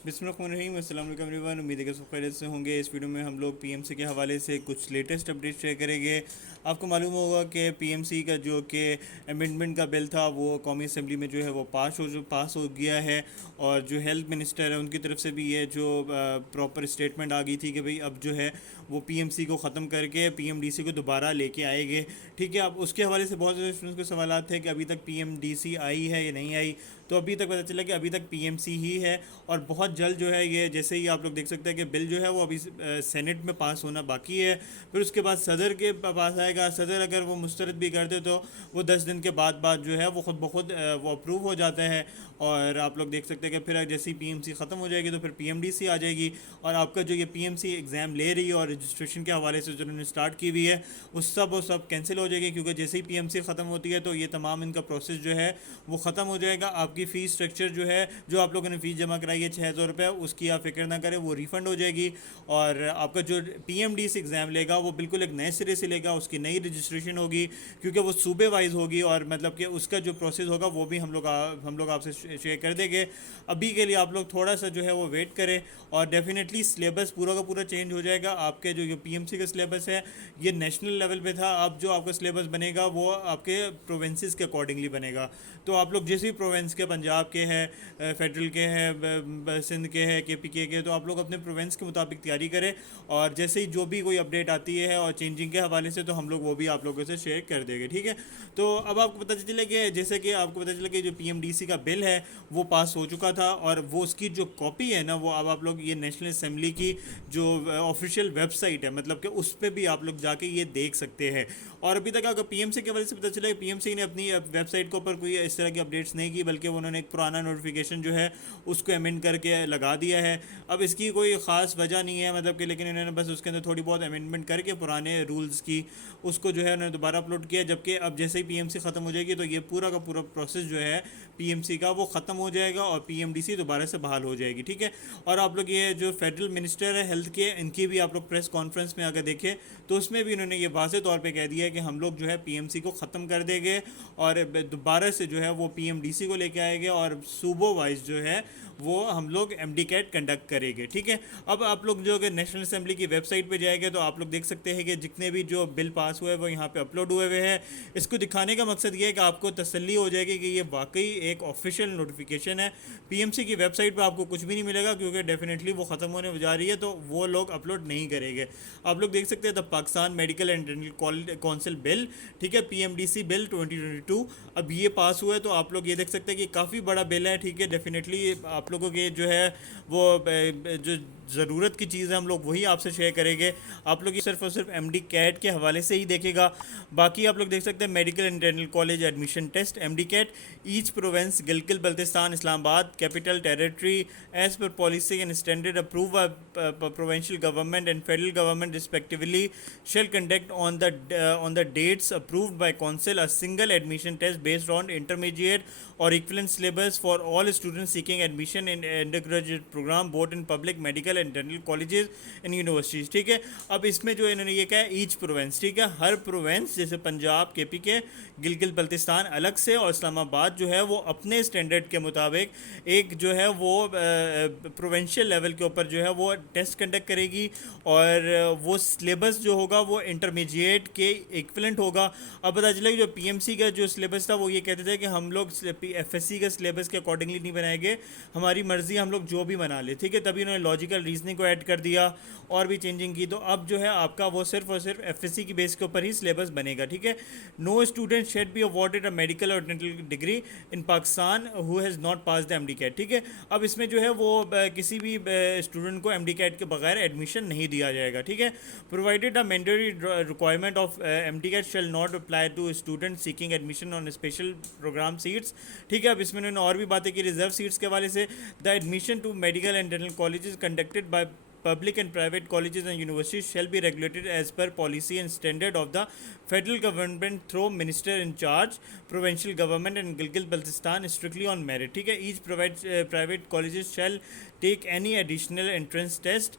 बिस्मिल्लाहिर्रहमानिर्रहीम, अस्सलाम वालेकुम एवरीवन। उम्मीद है कि सब खैरियत से होंगे। इस वीडियो में हम लोग पीएमसी के हवाले से कुछ लेटेस्ट अपडेट शेयर करेंगे। आपको मालूम होगा कि पीएमसी का जो कि अमेंडमेंट का बिल था वो कौमी असम्बली में जो है वो पास हो गया है। और जो हेल्थ मिनिस्टर है उनकी तरफ से भी ये जो प्रॉपर स्टेटमेंट आ गई थी कि भाई अब जो है वो पीएमसी को ख़त्म करके पीएमडीसी को दोबारा लेके आएंगे। ठीक है, अब उसके हवाले से बहुत ज़्यादा स्टूडेंट्स को सवाल थे कि अभी तक पीएमडीसी आई है या नहीं आई। तो अभी तक पता चला कि अभी तक पीएमसी ही है। और बहुत जल्द जो है ये, जैसे ही आप लोग देख सकते हैं कि बिल जो है वो अभी सेनेट में पास होना बाकी है। फिर उसके बाद सदर के पास आएगा। सदर अगर वो मुस्तरद भी कर दे तो वो 10 दिन के बाद जो है वो खुद ब खुद वो अप्रूव हो जाता है। और आप लोग देख सकते हैं कि फिर जैसे ही पीएमसी ख़त्म हो जाएगी तो फिर पीएमडीसी आ जाएगी। और आपका जो ये पीएमसी एग्ज़ाम ले रही है और रजिस्ट्रेशन के हवाले से जो उन्होंने स्टार्ट की हुई है वो सब कैंसिल हो जाएगी, क्योंकि जैसे ही पीएमसी ख़त्म होती है तो ये तमाम इनका प्रोसेस जो है वो ख़त्म हो जाएगा। आपकी फ़ीस स्ट्रक्चर जो है, जो आप लोगों ने फ़ीस जमा कराई है 6,000 रुपये, उसकी आप फिक्र ना करें, वो रिफ़ंड हो जाएगी। और आपका जो पीएमडीसी एग्ज़ाम लेगा वो बिल्कुल एक नए सिरे से लेगा, उसकी नई रजिस्ट्रेशन होगी, क्योंकि वो सूबे वाइज होगी। और मतलब कि उसका जो प्रोसेस होगा वो भी हम लोग आपसे शेयर कर देंगे। अभी के लिए आप लोग थोड़ा सा जो है वो वेट करें। और डेफिनेटली सिलेबस पूरा का पूरा चेंज हो जाएगा। आपके जो पीएमसी का सिलेबस है ये नेशनल लेवल पे था, अब जो आपका सिलेबस बनेगा वो आपके प्रोविंसेस के अकॉर्डिंगली बनेगा। तो आप लोग जिस भी प्रोविंस के, पंजाब के हैं, फेडरल के हैं, सिंध के हैं, केपीके के, तो आप लोग अपने प्रोविंस के मुताबिक तैयारी करें। और जैसे ही जो भी कोई अपडेट आती है और चेंजिंग के हवाले से तो हम लोग वो भी आप लोगों से शेयर कर देंगे। ठीक है, तो अब आपको पता चले कि जैसे कि आपको पता चला कि जो पीएमडीसी का बिल है वो पास हो चुका था, और वो उसकी जो कॉपी है ना वो अब आप लोग ये नेशनल असम्बली की जो ऑफिशियल वेबसाइट है, मतलब कि उस पर भी आप लोग जाके ये देख सकते हैं। और अभी तक अगर पीएमसी के वजह से पता चला कि पीएमसी ने अपनी वेबसाइट के ऊपर कोई इस तरह की अपडेट्स नहीं की, बल्कि उन्होंने एक पुराना नोटिफिकेशन जो है उसको अमेंड करके लगा दिया है। अब इसकी कोई ख़ास वजह नहीं है, मतलब कि, लेकिन इन्होंने बस उसके अंदर थोड़ी बहुत अमेंडमेंट करके पुराने रूल्स की उसको जो है उन्होंने दोबारा अपलोड किया। जबकि अब जैसे ही पीएमसी ख़त्म हो जाएगी तो ये पूरा का पूरा प्रोसेस जो है पीएमसी का वो ख़त्म हो जाएगा और पीएमडीसी दोबारा से बहाल हो जाएगी। ठीक है, और आप लोग ये जो फेडरल मिनिस्टर है हेल्थ के, इनकी भी आप लोग प्रेस कॉन्फ्रेंस में अगर देखें तो उसमें भी उन्होंने ये वाज़े तौर पे कह दिया है कि हम लोग जो है पीएमसी को ख़त्म कर देंगे और दोबारा से जो है वो पीएमडीसी को लेके आएंगे, और सूबो वाइज जो है वो हम लोग एमडी कैट कंडक्ट करेंगे। ठीक है, अब आप लोग जो अगर नेशनल असेंबली की वेबसाइट पे जाएंगे तो आप लोग देख सकते हैं कि जितने भी जो बिल पास हुए वो यहाँ पे अपलोड हुए हुए हैं। इसको दिखाने का मकसद ये है कि आपको तसल्ली हो जाएगी कि ये वाकई एक ऑफिशियल नोटिफिकेशन है। पीएमसी की वेबसाइट पर आपको कुछ भी नहीं मिलेगा, क्योंकि डेफिनेटली वो ख़त्म होने जा रही है तो वो लोग अपलोड नहीं करेंगे। आप लोग देख सकते हैं the Pakistan medical and dental council bill, ठीक है, पीएमडीसी बिल 2022, अब ये पास हुआ है। तो आप लोग ये देख सकते हैं कि काफ़ी बड़ा बिल है। ठीक है, डेफिनेटली आप लोगों के जो है वो जो ज़रूरत की चीज़ है हम लोग वही आपसे शेयर करेंगे। आप लोग ये सिर्फ और सिर्फ एमडी कैट के हवाले से ही देखेगा। बाकी आप लोग देख सकते हैं medical and dental college admission test MD CAT, each province Gilgit Baltistan Islamabad capital territory as per policy and standard approve by provincial government and federal government respectively shall conduct on the dates approved by council a single admission test based on intermediate और equivalent syllabus for all students seeking admission in undergraduate program both in public medical and dental colleges and universities. ठीक है, अब इसमें जो इन्होंने ये कहा है ईच प्रोवेंस, ठीक है, हर प्रोवेंस जैसे पंजाब के पी के गिलगित बल्तिस्तान अलग से और इस्लामाबाद जो है वो अपने स्टैंडर्ड के मुताबिक एक जो है वो प्रोविंशियल लेवल के ऊपर जो है वो टेस्ट कंडक्ट करेगी। और वो सिलेबस जो होगा वो इंटरमीडिएट के इक्विवेलेंट होगा। अब पता चला कि जो पीएमसी का जो सिलेबस था वो ये कहते थे कि हम लोग एफएससी का सिलेबस के अकॉर्डिंगली नहीं बनाएंगे, हमारी मर्ज़ी, हम लोग जो भी बना ले। ठीक है, तभी उन्होंने लॉजिकल रीजनिंग को ऐड कर दिया और भी चेंजिंग की। तो अब जो है आपका वो सिर्फ और सिर्फ एफएससी की बेस के ऊपर ही सिलेबस बनेगा। ठीक है, no student shall be awarded a medical और dental degree in Pakistan who has not pass the MD CAT. ठीक है, अब इसमें जो है वो किसी भी स्टूडेंट को एमडी कैट के बगैर एडमिशन नहीं दिया जाएगा। ठीक है, provided a mandatory requirement of MD CAT shall not apply to student seeking admission on special program seats. ठीक है, अब इसमें उन्होंने और भी बातें की रिजर्व सीट्स के हवाले से। The admission to medical and dental colleges conducted by public and private colleges and universities shall be regulated as per policy and standard of the federal government through minister in charge, provincial government and Gilgit-Baltistan strictly on merit. ठीक है, each private colleges shall take any additional entrance test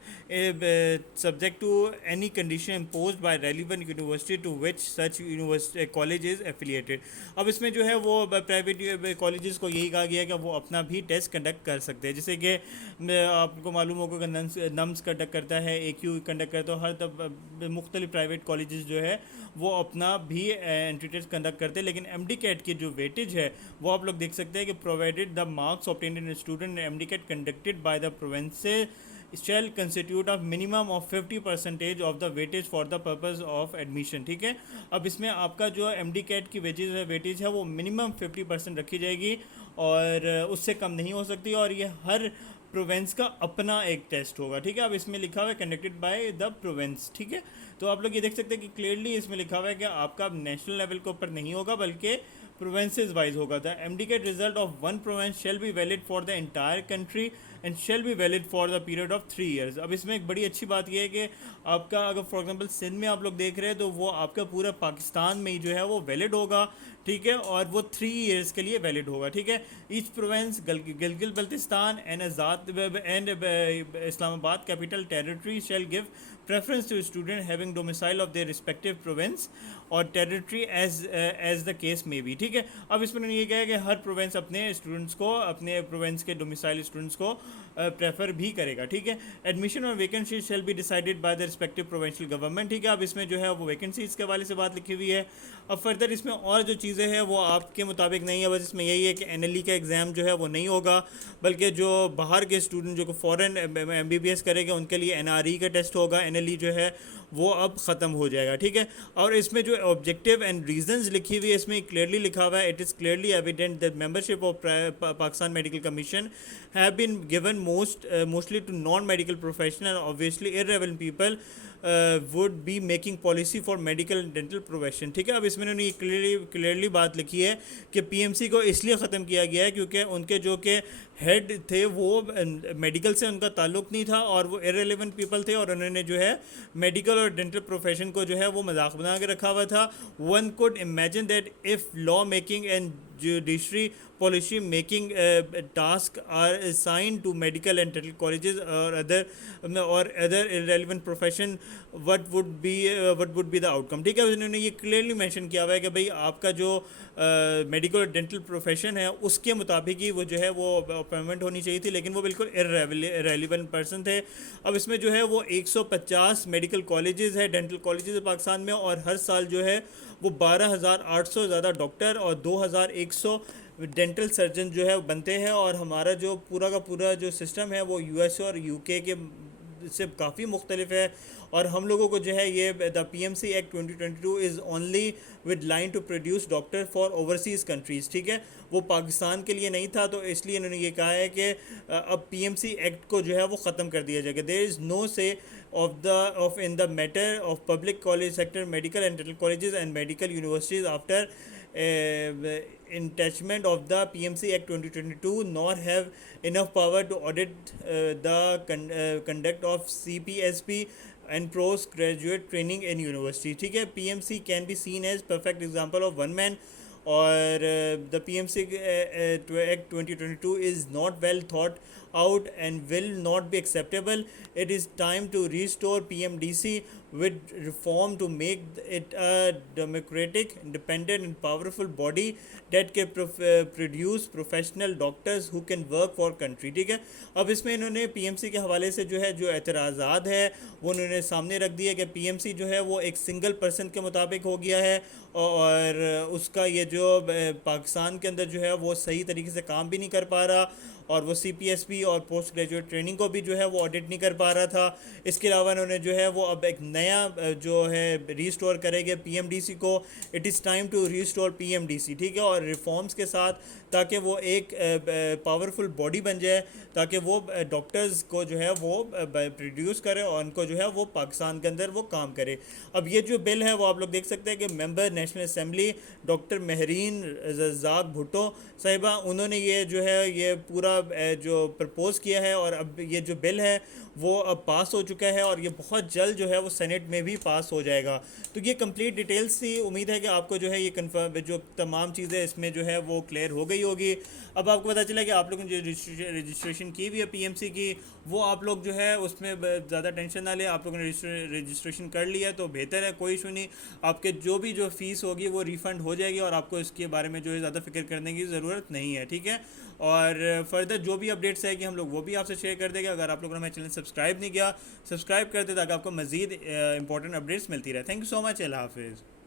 subject to any condition imposed by relevant university to which such university college is affiliated. अब इसमें जो है वो private colleges को यही कहा गया है कि वो अपना भी टेस्ट कंडक्ट कर सकते हैं, जैसे कि आपको मालूम होगा कि नम्स कंडक्ट करता है, AQ कंडक्ट करता है, हर तब मुख्तलिफ प्राइवेट कॉलेजेस जो है वो अपना भी एंट्री टेस्ट कंडक्ट करते हैं. लेकिन MD कैट की जो वेटेज है वो आप लोग देख सकते हैं कि provided the marks obtained in student MD CAT conducted by the provinces shall constitute of minimum of 50% of the weightage for the purpose of admission. ठीक है, अब इसमें आपका जो MD कैट की वेटेज है वो मिनिमम 50% रखी जाएगी और उससे कम नहीं हो सकती, और ये हर प्रोविंस का अपना एक टेस्ट होगा. ठीक है, अब इसमें लिखा हुआ है कंडक्टेड बाय द प्रोविंस. ठीक है, तो आप लोग ये देख सकते हैं कि क्लियरली इसमें लिखा हुआ है कि आपका नेशनल लेवल के ऊपर नहीं होगा बल्कि provinces वाइज होगा. The MDCAT result of one province shall be valid for the entire country and shall be valid for the period of 3 years. अब इसमें एक बड़ी अच्छी बात यह है कि आपका अगर फॉर एग्जांपल सिंध में आप लोग देख रहे हैं तो वो आपका पूरा पाकिस्तान में ही जो है वो वैलिड होगा. ठीक है, और वो 3 years के लिए वैलिड होगा. ठीक है, each province Gilgit Baltistan and Islamabad capital territory shall give preference to student having domicile of their respective province और टेरिटरी एज द केस में भी. ठीक है, अब इसमें उन्होंने ये कहा है कि हर प्रोविंस अपने स्टूडेंट्स को, अपने प्रोविंस के डोमिसाइल स्टूडेंट्स को प्रेफर भी करेगा. ठीक है, एडमिशन और vacancy shall be decided by the respective provincial government. ठीक है, अब इसमें जो है वो वैकेंसीज के हवाले से बात लिखी हुई है. अब फर्दर इसमें और जो चीज़ें हैं वो आपके मुताबिक नहीं है, बस इसमें यही है कि NLE का एग्ज़ाम जो है वो नहीं होगा, बल्कि जो बाहर के स्टूडेंट जो फ़ॉरेन MBBS करेंगे उनके लिए NRE का टेस्ट होगा. NLE जो है वो अब ख़त्म हो जाएगा. ठीक है, और इसमें जो ऑब्जेक्टिव एंड रीजंस लिखी हुई है इसमें क्लियरली लिखा हुआ है, it is clearly evident that membership of Pakistan medical commission have been given mostly to non medical professional. Obviously irrelevant people would be making policy for medical and dental profession. ठीक है, अब इसमें उन्होंने क्लियरली बात लिखी है कि PMC को इसलिए ख़त्म किया गया है क्योंकि उनके जो कि हेड थे वो मेडिकल से उनका ताल्लुक़ नहीं था और वो इररेलेवेंट पीपल थे, और उन्होंने जो है मेडिकल और डेंटल प्रोफेशन को जो है वो मजाक बना के रखा हुआ था. One could imagine that if law making and judiciary policy making tasks are assigned to medical and dental colleges or other irrelevant profession, what would be the outcome. ठीक है, उन्होंने ये क्लियरली मेंशन किया हुआ है कि भाई आपका जो मेडिकल और डेंटल प्रोफेशन है उसके मुताबिक ही वो जो है वो अपॉइंटमेंट होनी चाहिए थी, लेकिन वो बिल्कुल इररेलेवेंट पर्सन थे. अब इसमें जो है वो 150 मेडिकल कॉलेजेस है, डेंटल कॉलेजेस है पाकिस्तान में, और हर साल जो है वो 12,800 ज़्यादा डॉक्टर और 2,100 डेंटल सर्जन जो है बनते हैं. और हमारा जो पूरा का पूरा जो सिस्टम है वो USA और UK के से काफ़ी मुख्तलिफ है, और हम लोगों को जो है ये the PMC act 2022 is only with line to produce doctor for overseas countries. ठीक है, वो पाकिस्तान के लिए नहीं था, तो इसलिए इन्होंने ये कहा है कि अब PMC एक्ट को जो है वो ख़त्म कर दिया जाएगा. देयर इज़ नो से of in the matter of public college sector, medical and dental colleges and medical universities after entachment of the PMC Act 2022, nor have enough power to audit the conduct of CPSP and postgraduate training in university. ठीक है, PMC can be seen as perfect example of one man, और the PMC Act 2022 is not well thought out and will not be acceptable. It is time to restore PMDC with reform to make it a democratic, independent and powerful body that can produce professional doctors who can work for country. ठीक है, अब इसमें इन्होंने PMC के हवाले से जो है जो एतराज़ात है वो उन्होंने सामने रख दिया कि PMC जो है वो एक सिंगल पर्सन के मुताबिक हो गया है, और उसका ये जो पाकिस्तान के अंदर जो है वो सही तरीके से काम भी नहीं कर पा रहा, और वो CPSP और पोस्ट ग्रेजुएट ट्रेनिंग को भी जो है वो ऑडिट नहीं कर पा रहा था. इसके अलावा उन्होंने जो है वो अब एक नया जो है रीस्टोर करेंगे PMDC को. It is time to restore PMDC. ठीक है, और रिफॉर्म्स के साथ ताकि वो एक पावरफुल बॉडी बन जाए, ताकि वो डॉक्टर्स को जो है वो प्रोड्यूस करे और उनको जो है वो पाकिस्तान के अंदर वो काम करे. अब ये जो बिल है वो आप लोग देख सकते हैं कि member national assembly doctor Mehreen Razaq Bhutto Sahiba, उन्होंने ये जो है ये पूरा जो प्रपोज़ किया है, और अब ये जो बिल है वो अब पास हो चुका है और ये बहुत जल्द जो है वो सेनेट में भी पास हो जाएगा। तो ये कंप्लीट डिटेल्स थी, उम्मीद है कि आपको जो है ये कन्फर्म जो तमाम चीज़ें इसमें जो है वो क्लियर हो गई होगी। अब आपको पता चला कि आप लोगों ने जो रजिस्ट्रेशन की भी है पीएमसी की, वो आप लोग जो है उसमें ज़्यादा टेंशन ना ले, आप लोगों ने रजिस्ट्रेशन कर लिया है तो बेहतर है, कोई इशू नहीं। आपके जो भी जो फ़ीस होगी वो रिफ़ंड हो जाएगी और आपको इसके बारे में जो है ज़्यादा फिक्र करने की ज़रूरत नहीं है, ठीक है। और फर्दर जो भी अपडेट्स है कि हम लोग वो भी आपसे शेयर कर देंगे। अगर आप लोगों ने हमारे चैनल सब्सक्राइब नहीं किया, सब्सक्राइब कर दे ताकि आपको मज़ीद इंपॉर्टेंट अपडेट्स मिलती रहे। थैंक यू सो मच, अल्लाह हाफिज़।